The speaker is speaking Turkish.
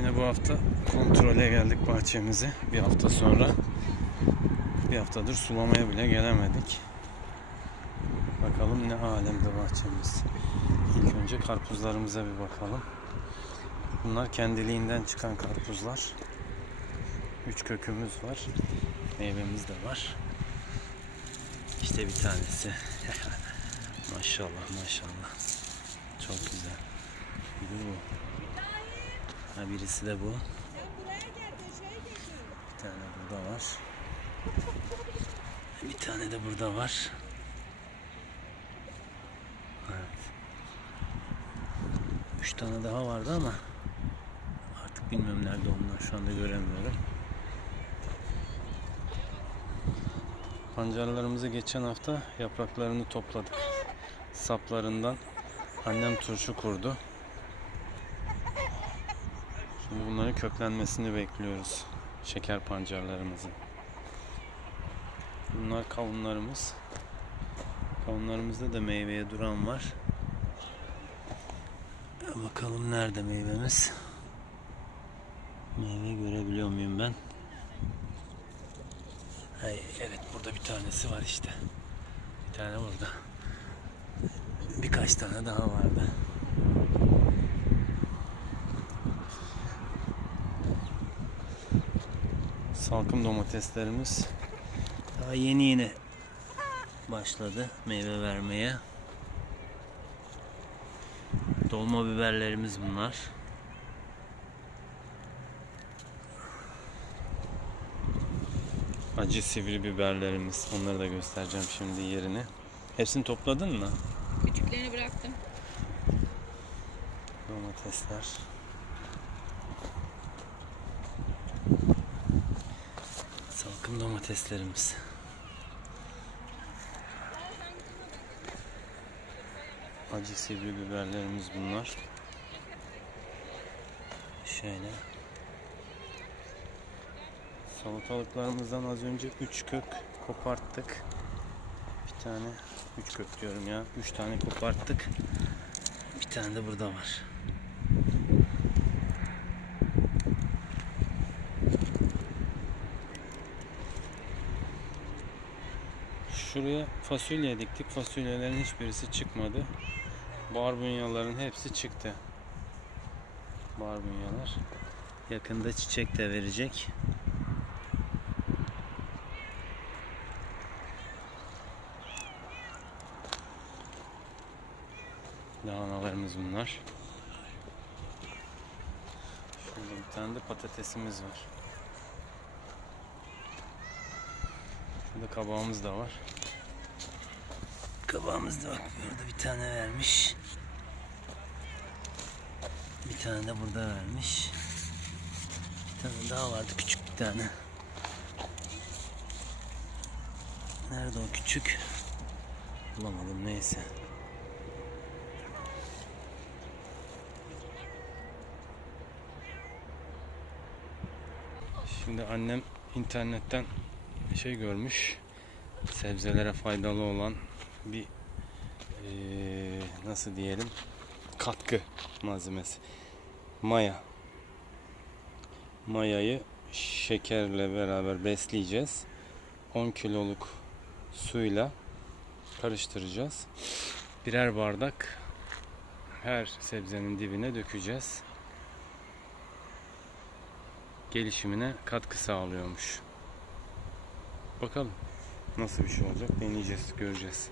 yine bu hafta kontrole geldik bahçemizi. Bir hafta sonra. Bir haftadır sulamaya bile gelemedik. Bakalım ne alemde bahçemiz. İlk önce karpuzlarımıza bir bakalım. Bunlar kendiliğinden çıkan karpuzlar. Üç kökümüz var. Meyvemiz de var. İşte bir tanesi. maşallah maşallah. Çok güzel. Biri bu. Ha, birisi de bu. Bir tane burada var. Bir tane de burada var. Evet. Üç tane daha vardı ama artık bilmiyorum nerede onlar şu anda göremiyorum. Pancarlarımızı geçen hafta yapraklarını topladık. Saplarından annem turşu kurdu. Şimdi bunların köklenmesini bekliyoruz. Şeker pancarlarımızın. Bunlar kavunlarımız. Kavunlarımızda da meyveye duran var. Bakalım nerede meyvemiz? Meyve görebiliyor muyum ben? Hay, evet burada bir tanesi var işte. Bir tane burada. Birkaç tane daha vardı. Salkım domateslerimiz daha yeni yeni başladı meyve vermeye. Dolma biberlerimiz bunlar. Acı sivri biberlerimiz. Onları da göstereceğim şimdi yerini. Hepsini topladın mı? Küçüklerini bıraktım. Domatesler. Salkım domateslerimiz. Acı sivri biberlerimiz bunlar. Şöyle. Salatalıklarımızdan az önce 3 kök koparttık. Bir tane 3 kök diyorum ya. 3 tane koparttık. Bir tane de burada var. Şuraya fasulye diktik. Fasulyelerin hiçbirisi çıkmadı. Barbunyaların hepsi çıktı. Barbunyalar. Yakında çiçek de verecek. Lahanalarımız bunlar. Şurada bir tane de patatesimiz var. Şurada kabağımız da var. Kabağımız da bak burada bir tane vermiş. Bir tane de burada vermiş. Bir tane daha vardı küçük bir tane. Nerede o küçük? Bulamadım neyse. Şimdi annem internetten şey görmüş. Sebzelere faydalı olan bir eee, nasıl diyelim katkı malzemesi. Maya. Mayayı şekerle beraber besleyeceğiz. 10 kiloluk suyla karıştıracağız. Birer bardak her sebzenin dibine dökeceğiz gelişimine katkı sağlıyormuş. Bakalım nasıl bir şey olacak deneyeceğiz, göreceğiz.